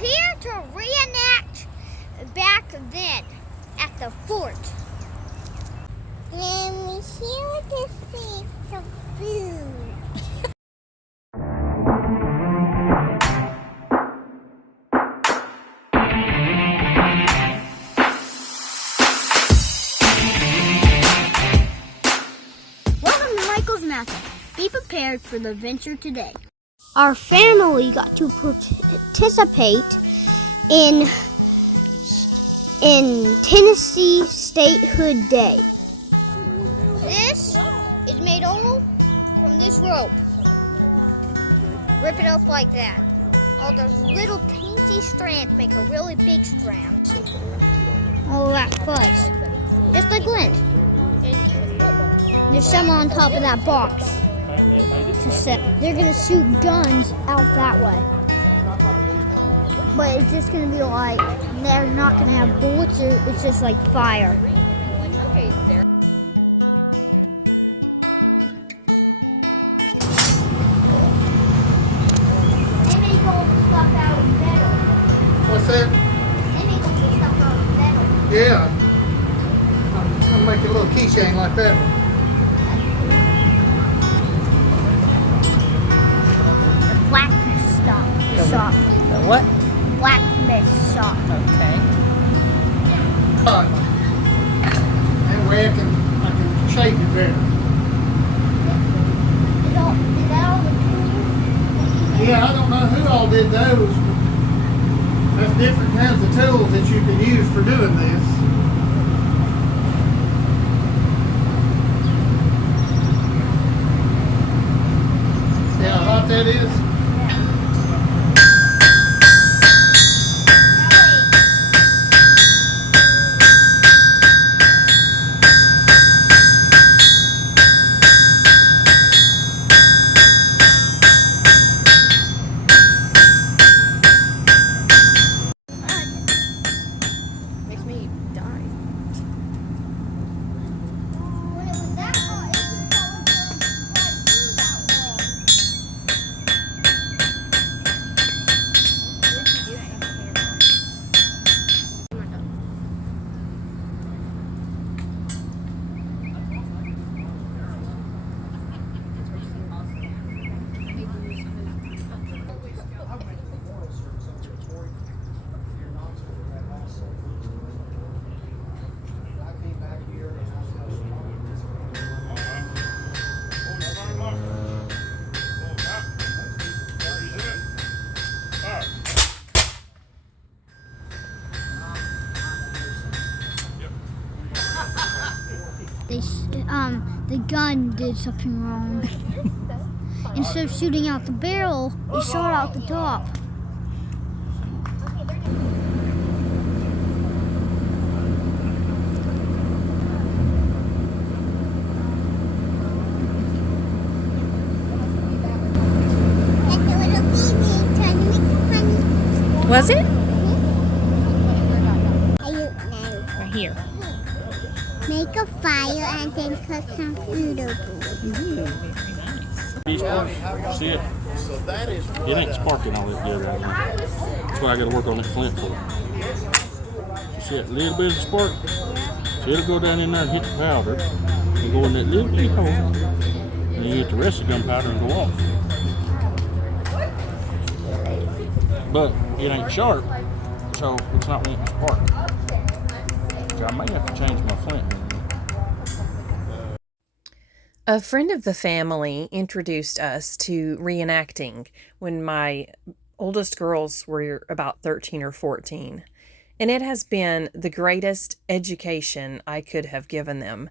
here to reenact back then at the fort. And we're here to see some food. Welcome to Michael's Mountain. Be prepared for the adventure today. Our family got to participate in Tennessee Statehood Day. This is made all from this rope. Rip it up like that. All those little teensy strands make a really big strand. All that fuzz. Just like lint. There's some on top of that box. They're gonna shoot guns out that way. But it's just gonna be like, they're not gonna have bullets, it's just like fire. They make all the stuff out of metal. What's that? They make all the stuff out of metal. Yeah. I'll make a little keychain like that one. Blacksmith shop. The what? Blacksmith shop. Okay. That way I can shape it better. Is that all the tools? Yeah, I don't know who all did those. There's different kinds of tools that you can use for doing this. See how hot that is? Makes me die. When it was that hot, it was probably going to that the gun did something wrong. Instead of shooting out the barrel, it shot out the top. Was it? I don't know. Right here. Make a fire and then cook some food over it. Very nice. See it? It ain't sparking all that good right now. That's why I got to work on that flint for it. See that little bit of spark? So it'll go down in there and hit the powder and go in that little bitty hole. And you get the rest of the gunpowder and go off. But it ain't sharp, so it's not wanting to spark. So I may have to change my flint. A friend of the family introduced us to reenacting when my oldest girls were about 13 or 14. And it has been the greatest education I could have given them.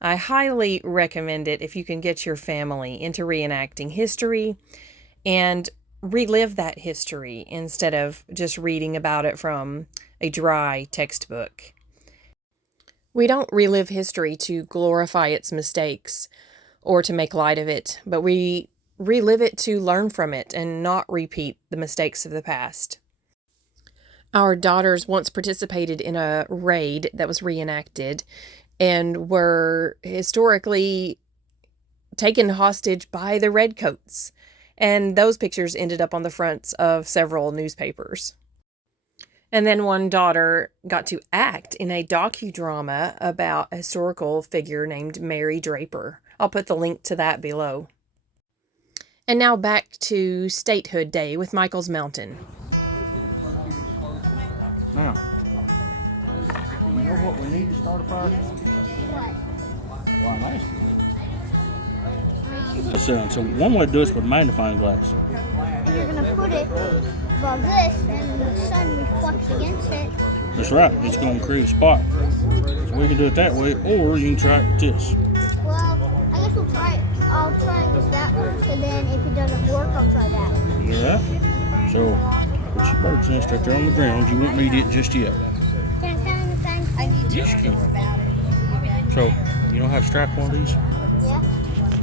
I highly recommend it if you can get your family into reenacting history and relive that history instead of just reading about it from a dry textbook. We don't relive history to glorify its mistakes or to make light of it, but we relive it to learn from it and not repeat the mistakes of the past. Our daughters once participated in a raid that was reenacted and were historically taken hostage by the Redcoats. And those pictures ended up on the fronts of several newspapers. And then one daughter got to act in a docudrama about a historical figure named Mary Draper. I'll put the link to that below. And now back to Statehood Day with Michael's Mountain. Now, you know what we need to start a fire? Well, I'm asking. So one way to do it is with a magnifying glass. And you're going to put it above this, and the sun reflects against it. That's right. It's going to create a spot. So we can do it that way, or you can try it with this. Well, I guess we'll try it. I'll try this that one, so then if it doesn't work, I'll try that. Yeah. So, put your bird's nest right there on the ground. You won't need it just yet. Can I find anything? I need Yes, you can. So, you know how to strap one of these? Yeah.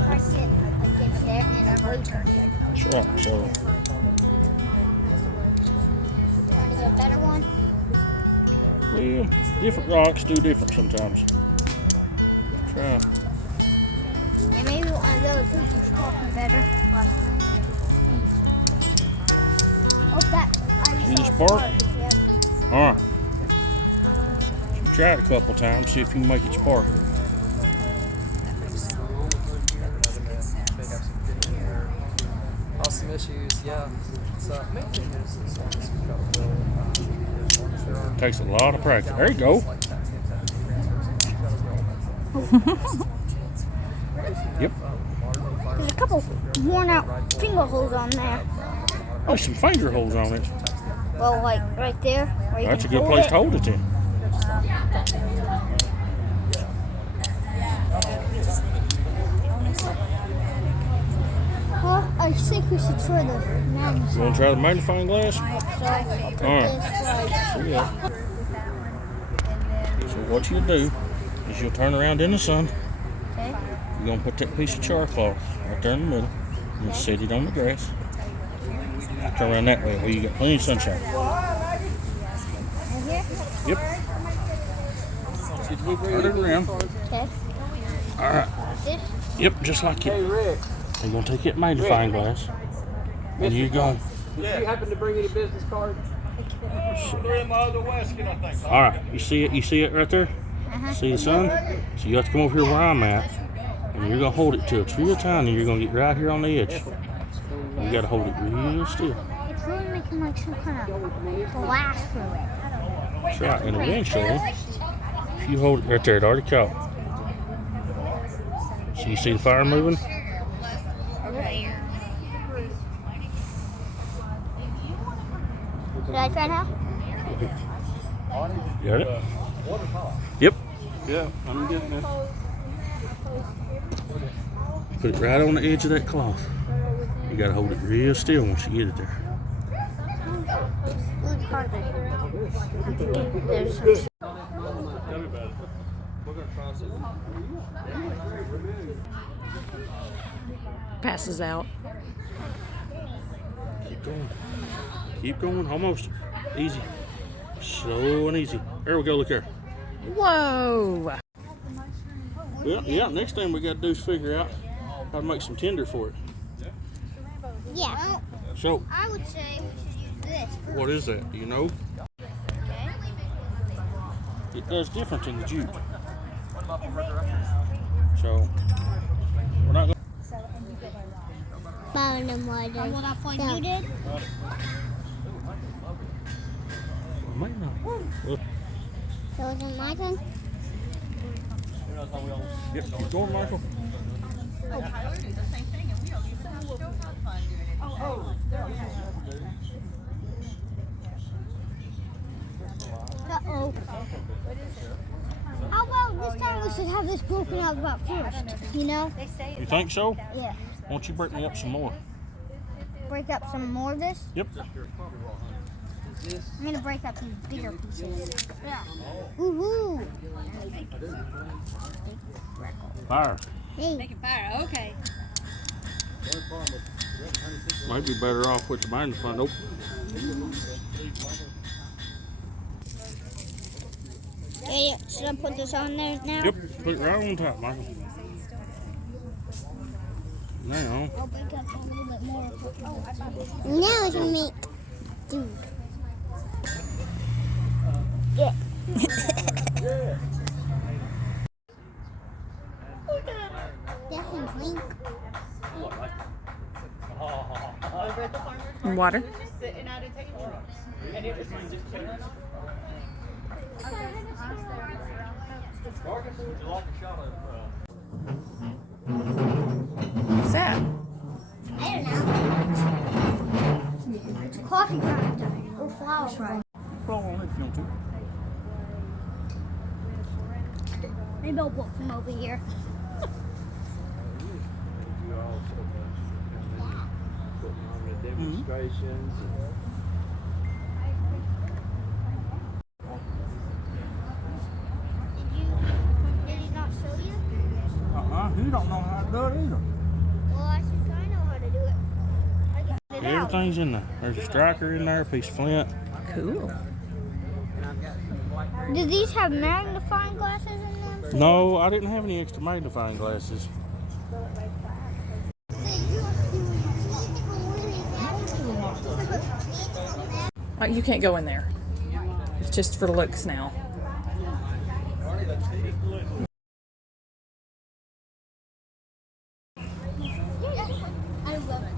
Press it against there, and I'll return it. That's right. So, Trying to get a better one. well, different rocks do different sometimes. Try. And maybe one of those is talking better last time. Oh, that. See the spark? Yeah. Alright. Try it a couple times, see if you can make it spark. Some issues, yeah. So main thing is as long as you've got Takes a lot of practice. There you go. Yep. There's a couple worn out finger holes on there. There's some finger holes on it. Well, like right there. Where you That's a can good hold place it. to hold it in. Well, I think we should try the magnifying. You want to try the magnifying glass? So I'll put Alright. this right. Yeah. So what you'll do is you'll turn around in the sun. Okay. You're going to put that piece of char cloth right there in the middle. And set it on the grass. Turn around that way where you got plenty of sunshine. Right here. Yep. Turn it around. Okay. Alright. This. Yep, just like it. Rick, You're going to take that magnifying glass. And you're going. did you happen to bring any business cards? Alright, you see it? You see it right there? See the sun? So you have to come over here where I'm at. And you're going to hold it till it's real tiny. You're going to get right here on the edge. You got to hold it real still. It's really making like some kind of glass through it. That's right. And eventually, if you hold it right there, it already caught. So you see the fire moving? Should I try now? Got it? Yep. Yeah, I'm getting it. Put it right on the edge of that cloth. You got to hold it real still once you get it there. Look harder. There's some. Passes out. Keep going. Keep going. Almost. Easy. Slow and easy. There we go. Look there. Whoa! Well, yeah, next thing we got to do is figure out how to make some tinder for it. Yeah. Well, So, I would say we should use this first. what is that? Do you know? Okay. It does different than the jute. So, we're not going Found them like that. Hold up like you did. to. Might not. Well, So is it my turn? yep, keep going, Michael. Uh-oh. How about this time we should have this broken out about first, you know? You think so? Yeah. Why don't you break me up some more? Break up some more of this. Yep. I'm gonna break up these bigger pieces. Yeah. Woohoo! Fire. Hey. Fire, okay. Might be better off with the magnifying. Nope. Hey, should I put this on there now? Yep. Put it right on top, Michael. Now, I'll break up a little bit more. Now it's gonna make. Dude. water? What's that? I don't know. It's a coffee grinder or flour grinder. Blow on it if you want to. Maybe I'll walk from over here. Demonstrations. Did he not show you? You don't know how to do it either. Well, I think I know how to do it. I got it out. Everything's in there. There's a striker in there, a piece of flint. Cool. Do these have magnifying glasses in them? No, I didn't have any extra magnifying glasses. You can't go in there. It's just for looks now. I love it.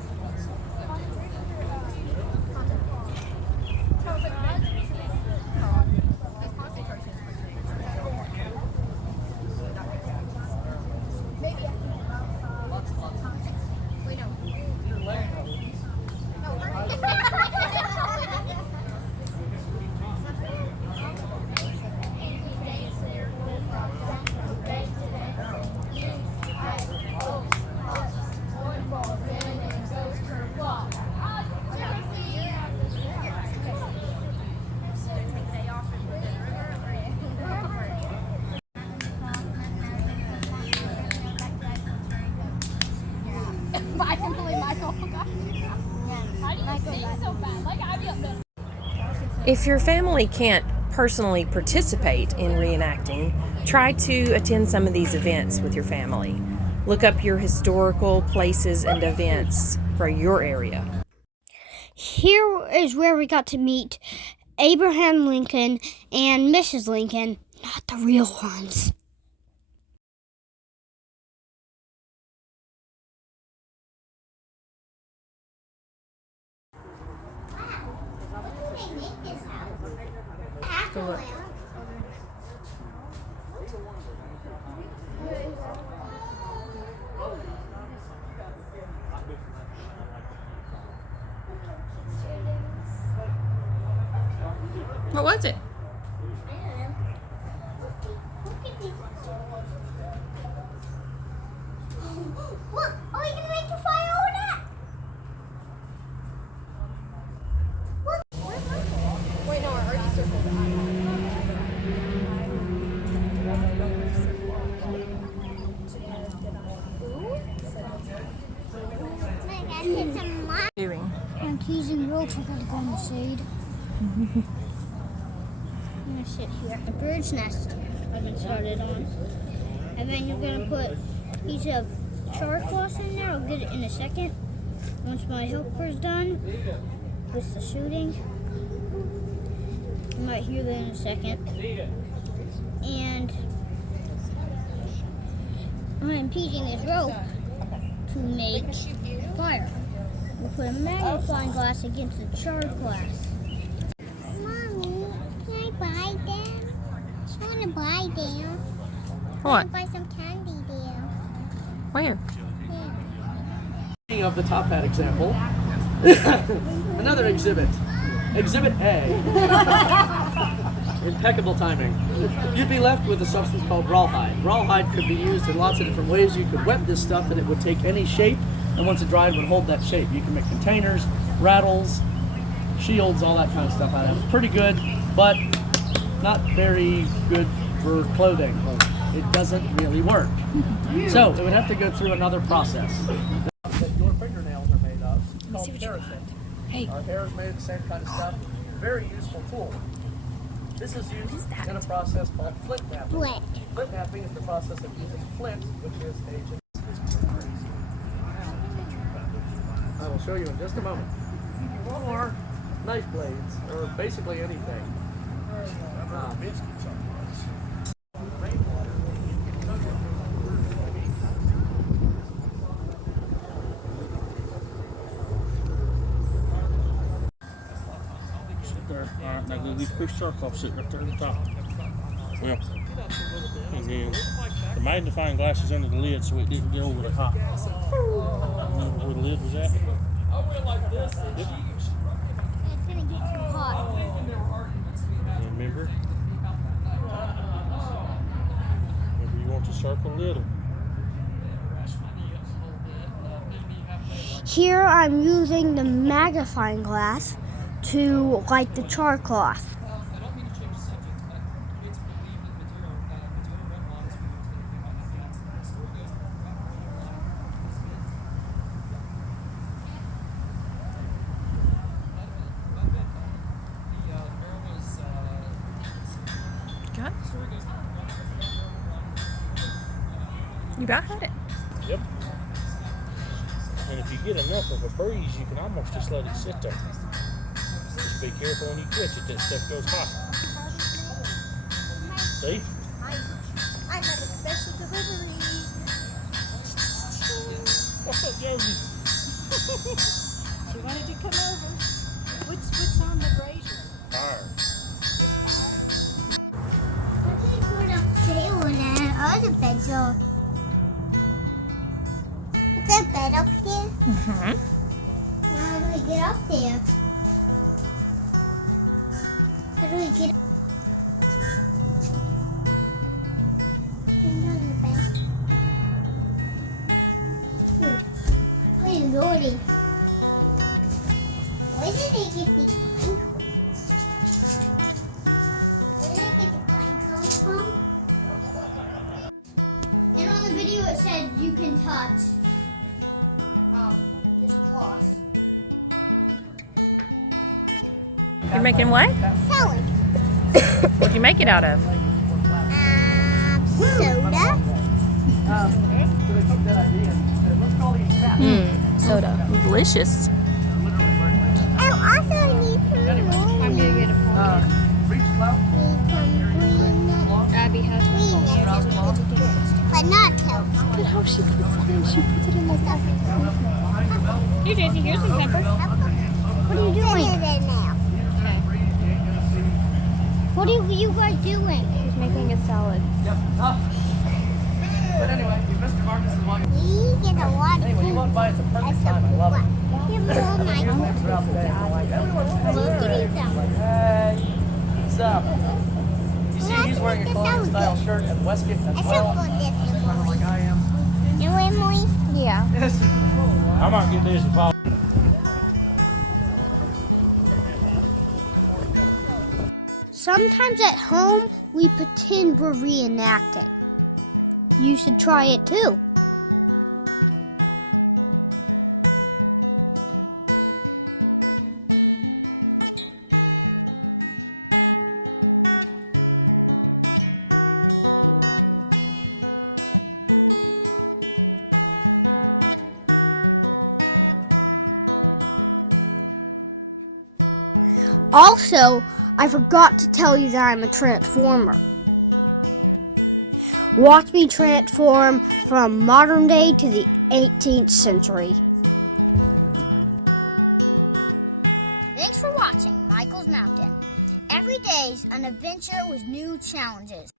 If your family can't personally participate in reenacting, try to attend some of these events with your family. Look up your historical places and events for your area. Here is where we got to meet Abraham Lincoln and Mrs. Lincoln, not the real ones. Go look. What was it? Look, are we gonna make the fire over that? Wait, no, I already circled Doing. I'm teasing rope. I gotta go in the shade. I'm gonna sit here. A bird's nest I've been started on. And then you're gonna put a piece of charcoal in there. I'll get it in a second. Once my helper's done with the shooting. You might hear that in a second. And I'm teasing this rope to make fire. We'll put a magnifying glass against the charred glass. Mommy, can I buy them? I want to buy them. What? I want to buy some candy there. Where? Of the top hat example. Another exhibit. Exhibit A. Impeccable timing. You'd be left with a substance called rawhide. Rawhide could be used in lots of different ways. You could wet this stuff and it would take any shape, and once it dried, it would hold that shape. You can make containers, rattles, shields, all that kind of stuff out of it. Pretty good, but not very good for clothing. It doesn't really work. So it would have to go through another process. That your fingernails are made of. It's called keratin. Hey. Our hair is made of the same kind of stuff. Very useful tool. This is used in a process called flint knapping. Flint. Flint knapping is the process of using flint, which is a... I will show you in just a moment. Or knife blades, or basically anything. there. All right, now go get your circle sit right there at the top. Well, and then the magnifying glass is under the lid so it didn't get over the top. Remember where the lid was at? It's gonna get too hot. Remember? Remember you want to circle little. Here I'm using the magnifying glass to light the char cloth. Got it. You about had it. Yep. And if you get enough of a breeze, you can almost just let it sit there. Just be careful when you catch it, that stuff goes hot. See? I have a special delivery. What's up, Josie? She wanted to come over. What's on the brazier? Fire. What did you put up there on that other bed? So, is there a bed up here? Mm-hmm. Now how do we get up there? How do we get up? Another bed. Wait, Lordy. Where did they get these plank? Where did they get the plank from? And on the video it said you can touch this cloth. You're making what? Salad. What'd you make it out of? Soda. So they took that idea and said, let's call these taps. Soda. Delicious. Oh, also need some I'm gonna get a pumpkin. Reach clout. Abby has green, but not toast. Look how she puts it in. She puts it in like that. Here, Daisy, here's some pepper. What are you doing? Now. Okay. What are you guys doing? She's making a salad. Yep. But anyway, you missed Marcus's one. We get a lot of Anyway, you want to buy it, it's a perfect time. I love it. Give me all my Throughout the day, I like everyone. Look at these Like, hey, what's up? You see, he's wearing a Colonial style shirt and waistcoat as I well. still got this, Kind of like I am. You know, Emily? Yeah. Yes. I might get this and follow. Sometimes at home, we pretend we're reenacting. You should try it too. Also, I forgot to tell you that I'm a transformer. Watch me transform from modern day to the 18th century. Thanks for watching Michael's Mountain. Every day's an adventure with new challenges.